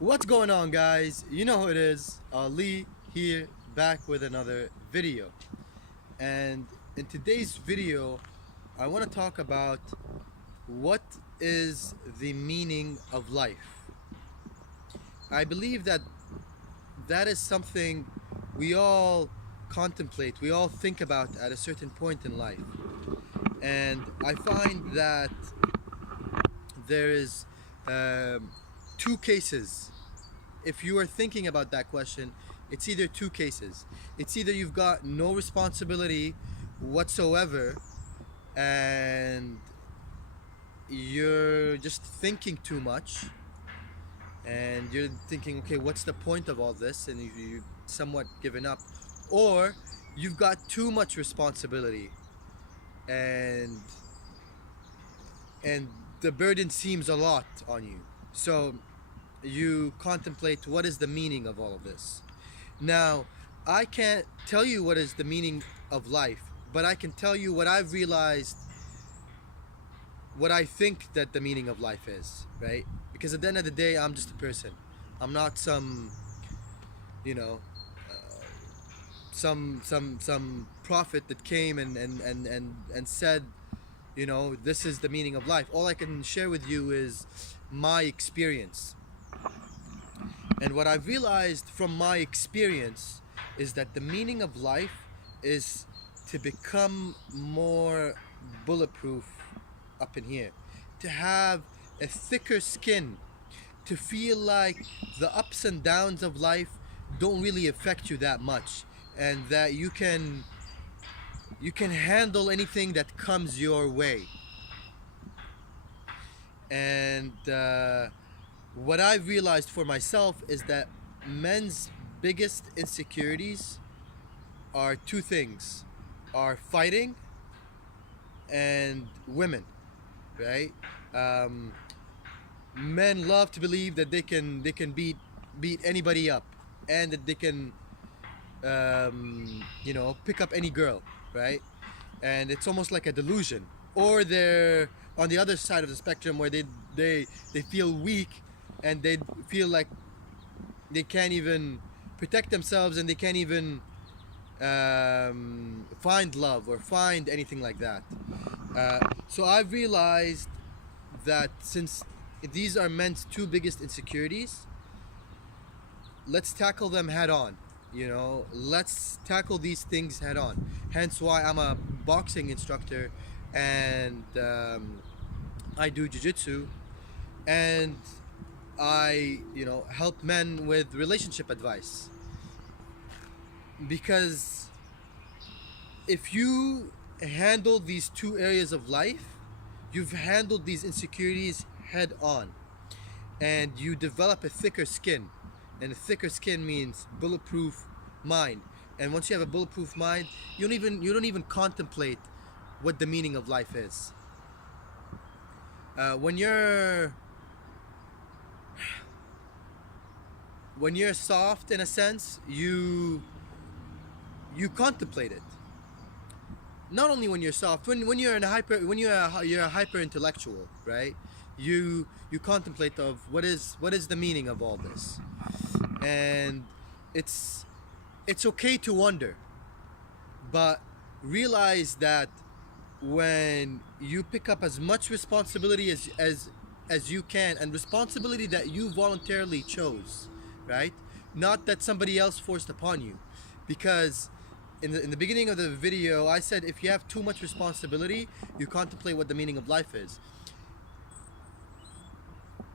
What's going on, guys? You know who it is. Lee here, back with another video. And in today's video, I want to talk about what is the meaning of life. I believe that is something we all contemplate, we all think about at a certain point in life. And I find that there is two cases. If you are thinking about that question, it's either two cases. It's either you've got no responsibility whatsoever and you're just thinking too much, and you're thinking, okay, what's the point of all this, and you've somewhat given up, or you've got too much responsibility and and the burden seems a lot on you. So you contemplate what is the meaning of all of this. Now, I can't tell you what is the meaning of life, but I can tell you what I've realized, what I think that the meaning of life is, right? Because at the end of the day, I'm just a person. I'm not some, you know, some prophet that came and said, this is the meaning of life. All I can share with you is my experience. And what I've realized from my experience is that the meaning of life is to become more bulletproof up in here, to have a thicker skin, to feel like the ups and downs of life don't really affect you that much, and that you can handle anything that comes your way. And what I've realized for myself is that men's biggest insecurities are two things: are fighting and women, right? Men love to believe that they can beat anybody up, and that they can pick up any girl, right? And it's almost like a delusion. Or they're on the other side of the spectrum where they feel weak, and they feel like they can't even protect themselves, and they can't even find love or find anything like that. So I've realized that since these are men's two biggest insecurities, let's tackle them head on. Let's tackle these things head on. Hence why I'm a boxing instructor, and I do jiu-jitsu, and I help men with relationship advice. Because if you handle these two areas of life, you've handled these insecurities head on, and you develop a thicker skin. And a thicker skin means bulletproof mind. And once you have a bulletproof mind, you don't even contemplate what the meaning of life is. When you're soft, in a sense, you contemplate it. Not only when you're soft, when you're you're a hyper intellectual, right? You contemplate of what is the meaning of all this. And it's okay to wonder, but realize that when you pick up as much responsibility as you can, and responsibility that you voluntarily chose, right? Not that somebody else forced upon you. Because in the beginning of the video, I said if you have too much responsibility, you contemplate what the meaning of life is.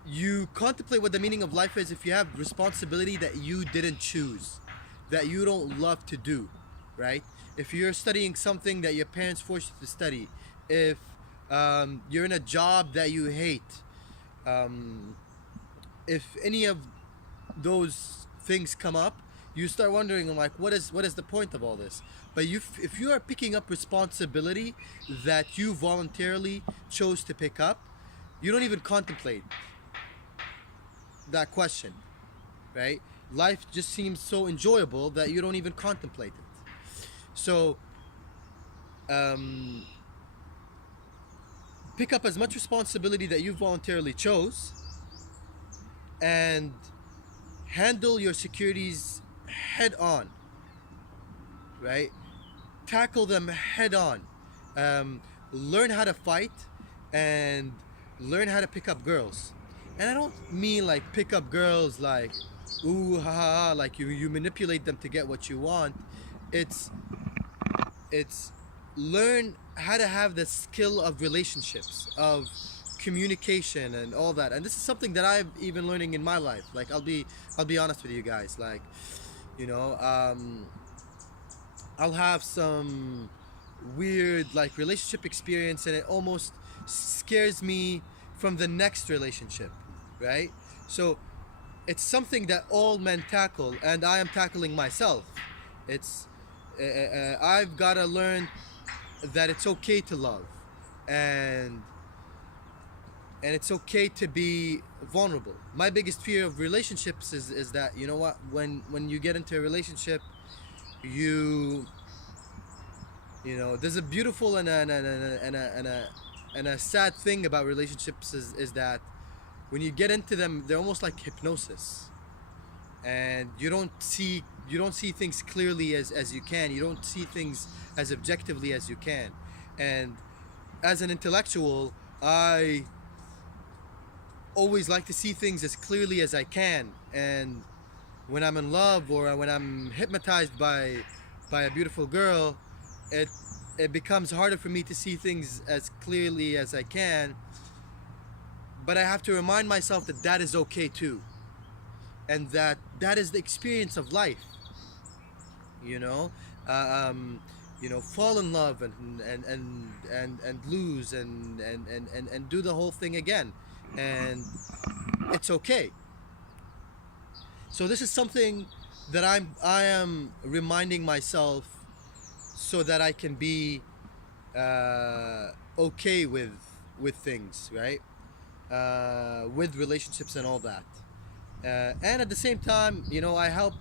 You contemplate what the meaning of life is if you have responsibility that you didn't choose, that you don't love to do, right? If you're studying something that your parents forced you to study, if you're in a job that you hate, if any of those things come up, you start wondering, like, what is the point of all this? But if you are picking up responsibility that you voluntarily chose to pick up, you don't even contemplate that question, right? Life just seems so enjoyable that you don't even contemplate it. So pick up as much responsibility that you voluntarily chose, and handle your securities head on, right? Tackle them head on. Learn how to fight and learn how to pick up girls. And I don't mean like pick up girls like ooh ha ha, like you manipulate them to get what you want. It's learn how to have the skill of relationships, of communication and all that. And this is something that I've even learning in my life. Like I'll be honest with you guys. Like, you know, I'll have some weird like relationship experience and it almost scares me from the next relationship, right? So it's something that all men tackle and I am tackling myself. It's I've got to learn that it's okay to love and it's okay to be vulnerable. My biggest fear of relationships is that, you know what, when you get into a relationship, you know, there's a beautiful and a sad thing about relationships is that when you get into them, they're almost like hypnosis, and you don't see things clearly as you can. You don't see things as objectively as you can. And as an intellectual, I always like to see things as clearly as I can. And when I'm in love or when I'm hypnotized by a beautiful girl, it becomes harder for me to see things as clearly as I can. But I have to remind myself that that is okay too, and that is the experience of life. You know, fall in love and lose and do the whole thing again, and it's okay. So this is something that I am reminding myself so that I can be okay with things, right? With relationships and all that. And at the same time, you know, I help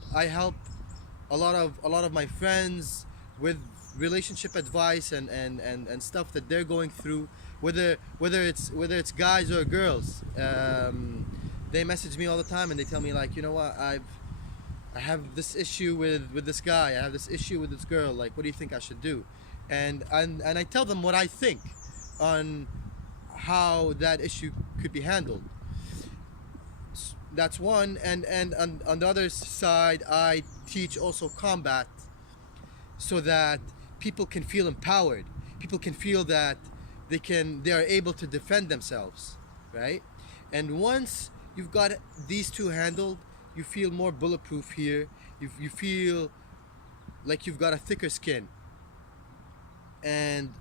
a lot of my friends with relationship advice and stuff that they're going through, whether it's guys or girls. They message me all the time and they tell me like, you know what, I have this issue with this guy, I have this issue with this girl, like what do you think I should do? And I tell them what I think on how that issue could be handled. That's one. And on the other side, I teach also combat, so that people can feel empowered, people can feel that they are able to defend themselves, right? And once you've got these two handled, you feel more bulletproof here. You feel like you've got a thicker skin. And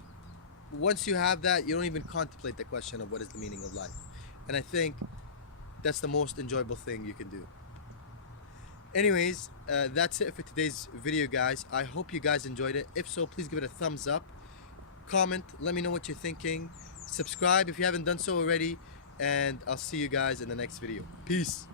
once you have that, you don't even contemplate the question of what is the meaning of life. And I think that's the most enjoyable thing you can do. Anyways, that's it for today's video, guys. I hope you guys enjoyed it. If so, please give it a thumbs up. Comment, let me know what you're thinking. Subscribe if you haven't done so already. And I'll see you guys in the next video. Peace.